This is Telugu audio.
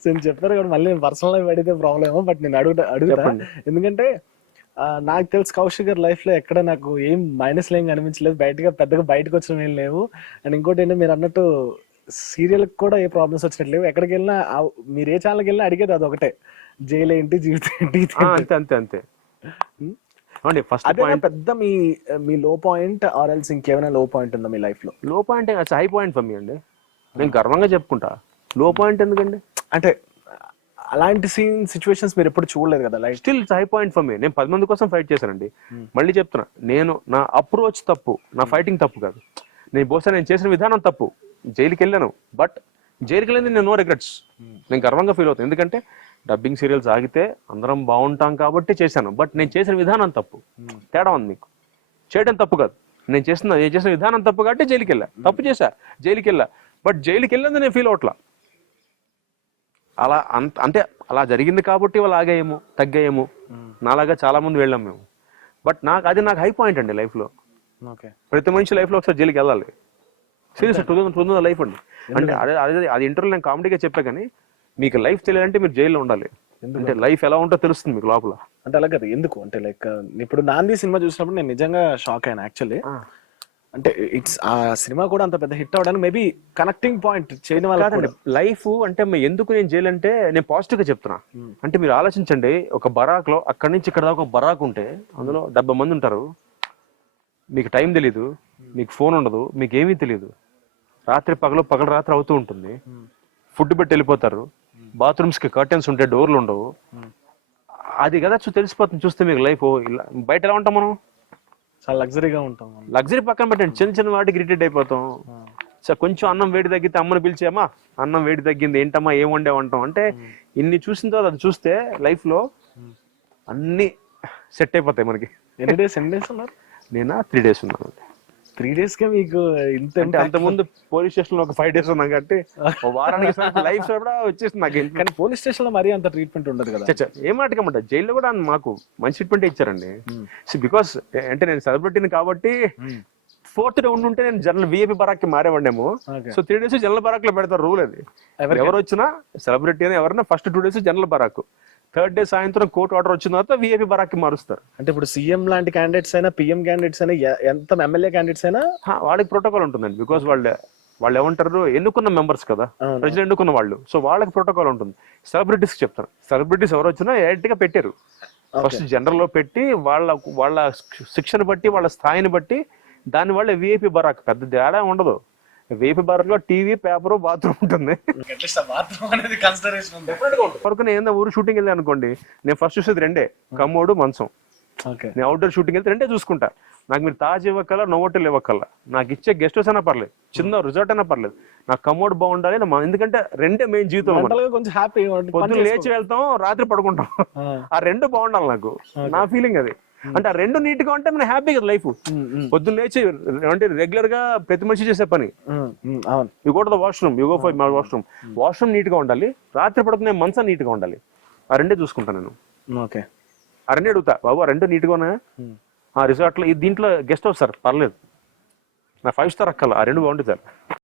సో నేను చెప్పారు కూడా మళ్ళీ నేను పర్సనల్ లైఫ్ అడిగితే ప్రాబ్లమ్ ఏమో, బట్ నేను అడుగుతా. ఎందుకంటే నాకు తెలుసు కౌశిక్ గారి లైఫ్ లో ఎక్కడ నాకు ఏం మైనస్ ఏం కనిపించలేదు, పెద్దగా బయటకు వచ్చిన ఏం లేవు. అండ్ ఇంకోటి ఏంటంటే మీరు అన్నట్టు సీరియల్ కూడా ఏ ప్రాబ్లమ్స్ వచ్చినట్లేవు. ఎక్కడికి వెళ్ళినా మీరు ఏ ఛానల్కి వెళ్ళినా అడిగేది అది ఒకటే, జైలు ఏంటి జీవితం ఏంటి. అంతే అంతే అంతే. అదే పెద్ద మీ లో పాయింట్ ఆర్ ఎల్స్ ఇంకేమైనా లో పాయింట్ ఉందా మీ లైఫ్ లో? లో point high point for me అండి, నేను గర్వంగా చెప్పుకుంటా. లో పాయింట్ ఎందుకండి అంటే అలాంటి సిచ్యువేషన్స్ మీరు ఎప్పుడు చూడలేదు కదా life. Still high point for me. నేను 10 మంది కోసం ఫైట్ చేశానండి. మళ్ళీ చెప్తున్నా, నేను నా అప్రోచ్ తప్పు, నా ఫైటింగ్ తప్పు కాదు. బహుశా నేను చేసిన విధానం తప్పు. జైలుకి వెళ్ళాను, బట్ జైలుకి వెళ్ళింది నేను నో రిగ్రెట్స్. నేను గర్వంగా ఫీల్ అవుతాను, ఎందుకంటే డబ్బింగ్ సీరియల్స్ ఆగితే అందరం బాగుంటాం కాబట్టి చేశాను. బట్ నేను చేసిన విధానం తప్పు. తేడా ఉంది మీకు. చేయడం తప్పు కాదు, నేను చేసిన విధానం తప్పు కాబట్టి జైలుకి వెళ్ళా. తప్పు చేశా, జైలుకి వెళ్ళా. బట్ జైలుకి వెళ్ళింది నేను ఫీల్ అవట్లా. అలా అంటే అలా జరిగింది కాబట్టి వాళ్ళు ఆగాయేమో, తగ్గాయేమో. నాలాగా చాలా మంది వెళ్ళాం మేము. బట్ నాకు హై పాయింట్ అండి లైఫ్ లో. ప్రతి మనిషి లైఫ్ లో ఒకసారి జైలుకి వెళ్ళాలి. సీరియస్ 2000 లైఫ్ అండి. అంటే అది ఇంటర్వ్యూలో నేను కామెడీగా చెప్పా, కానీ మీకు లైఫ్ తెలియాలంటే మీరు జైల్లో ఉండాలి. అంటే లైఫ్ ఎలా ఉంటో తెలుస్తుంది మీకు లోపల. అంటే అలా కదా, ఎందుకు అంటే లైక్ ఇప్పుడు నాంది సినిమా చూసినప్పుడు నేను నిజంగా షాక్ అయినా యాక్చువల్లీ. అంటే ఆ సినిమా కూడా అంత పెద్ద హిట్ అవ్వడానికి మేబీ కనెక్టింగ్ పాయింట్ చేయడం వల్ల కాదండి. లైఫ్ అంటే ఎందుకు నేను జైలు అంటే నేను పాజిటివ్ గా చెప్తున్నా. అంటే మీరు ఆలోచించండి, ఒక బరాక్ లో అక్కడి నుంచి ఇక్కడ దాకా ఒక బరాక్ ఉంటే అందులో 70 మంది ఉంటారు. మీకు టైం తెలీదు, మీకు ఫోన్ ఉండదు, మీకు ఏమీ తెలియదు. రాత్రి పగలు రాత్రి అవుతూ ఉంటుంది. ఫుడ్ పెట్టి వెళ్ళిపోతారు. బాత్రూమ్స్ కి కర్టెన్స్ ఉంటాయి, డోర్లు ఉండవు. అది కదా తెలిసిపోతుంది చూస్తే మీకు లైఫ్. బయట ఎలా ఉంటాం మనం? చాలా లగ్జరీగా ఉంటాం. లగ్జరీ పక్కన పెట్టండి, చిన్న చిన్న వాటికి ఇరిటేట్ అయిపోతాం. సార్ కొంచెం అన్నం వేడి తగ్గితే అమ్మని పిలిచేమా, అన్నం వేడి తగ్గింది ఏంటమ్మా, ఏం వండేవంటాం. అంటే ఇన్ని చూసిన తర్వాత అది చూస్తే లైఫ్ లో అన్ని సెట్ అయిపోతాయి మనకి. ఎన్ని డేస్ ఉన్నారు? నేనా 3 days ఉన్నాను. 3 days కే మీకు ఇంత? అంటే అంతకుముందు పోలీస్ స్టేషన్ లో ఒక 5 days ఉన్నాం కాబట్టి వారానికి లైఫ్ కూడా వచ్చేసింది నాకు. కానీ పోలీస్ స్టేషన్ లో మరీ అంత ట్రీట్మెంట్ ఉండదు కదా. ఏం మాటకమంట, జైల్లో కూడా మాకు మంచి ట్రీట్మెంట్ ఇచ్చారండి. బికాస్ అంటే నేను సెలబ్రిటీని కాబట్టి 4th day ఉండుంటే నేను జనరల్ విఐపి బరాక్ కి మారేవాడేమో. సో 3 days జనరల్ బరాక్ లో పెడతారు. రూల్ అది. ఎవరు వచ్చినా సెలబ్రిటీ అని ఎవరైనా first 2 days general barrack, 3rd day సాయంత్రం కోర్టు ఆర్డర్ వచ్చిన తర్వాత విఐపి బరాక్ కి మారుస్తారు. అంటే ఇప్పుడు సీఎం లాంటి క్యాండిడేట్స్ అయినా, పిఎం క్యాండిడేట్స్ అయినా, ఎంత ఎమ్మెల్యే క్యాండిడేట్స్ అయినా వాళ్ళకి ప్రోటోకాల్ ఉంటుందండి. బికాస్ వాళ్ళు ఏమంటారు, ఎన్నుకున్న మెంబర్స్ కదా, ప్రజలు ఎన్నుకున్న వాళ్ళు. సో వాళ్ళకి ప్రోటోకాల్ ఉంటుంది. సెలబ్రిటీస్ చెప్తారు. సెలబ్రిటీస్ ఎవరు వచ్చినా డైరెక్ట్ గా పెట్టారు. ఫస్ట్ జనరల్ లో పెట్టి వాళ్ళ శిక్షణ బట్టి, వాళ్ళ స్థాయిని బట్టి దాని వల్ల విఐపి బరాక్ పెద్ద తేడా ఉండదు. విఐపి బరాక్ లో టీవీ, పేపర్, బాత్రూమ్ ఉంటుంది. ఏదైనా ఊరు షూటింగ్ వెళ్ళి అనుకోండి, నేను ఫస్ట్ చూసేది 2 కమ్మోడు, మంచం. నేను అవుట్డోర్ షూటింగ్ వెళ్తే 2 చూసుకుంటా. నాకు మీరు తాజ్ ఇవ్వకల్లా, నోవోటల్ ఇవ్వకల్లా, నాకు ఇచ్చే గెస్ట్ హౌస్ అయినా పర్లేదు, చిన్న రిసార్ట్ అయినా పర్లేదు, నాకు కమ్మోడు బాగుండాలి. ఎందుకంటే 2 మెయిన్ జీవితం. కొంచెం హ్యాపీ. పొద్దున్న లేచి వెళ్తాం, రాత్రి పడుకుంటాం. ఆ 2 బాగుండాలి నాకు. నా ఫీలింగ్ అది. అంటే ఆ 2 నీట్ గా ఉంటే మన హ్యాపీ కదా లైఫ్. పొద్దున్న లేచి అంటే రెగ్యులర్ గా ప్రతి మనిషి చేసే పని, you go to the washroom, you go for my washroom neat గా ఉండాలి. రాత్రి పడుకునే మంచం నీట్ గా ఉండాలి. ఆ 2 చూసుకుంటాను నేను. ఆ 2 అడుగుతా, బాబు ఆ 2 నీట్ గా ఉన్నాయా? ఆ రిసార్ట్ లో దీంట్లో గెస్ట్ హౌస్ సార్ పర్లేదు, నా 5 star అక్కల, ఆ 2 బాగుంటుంది సార్.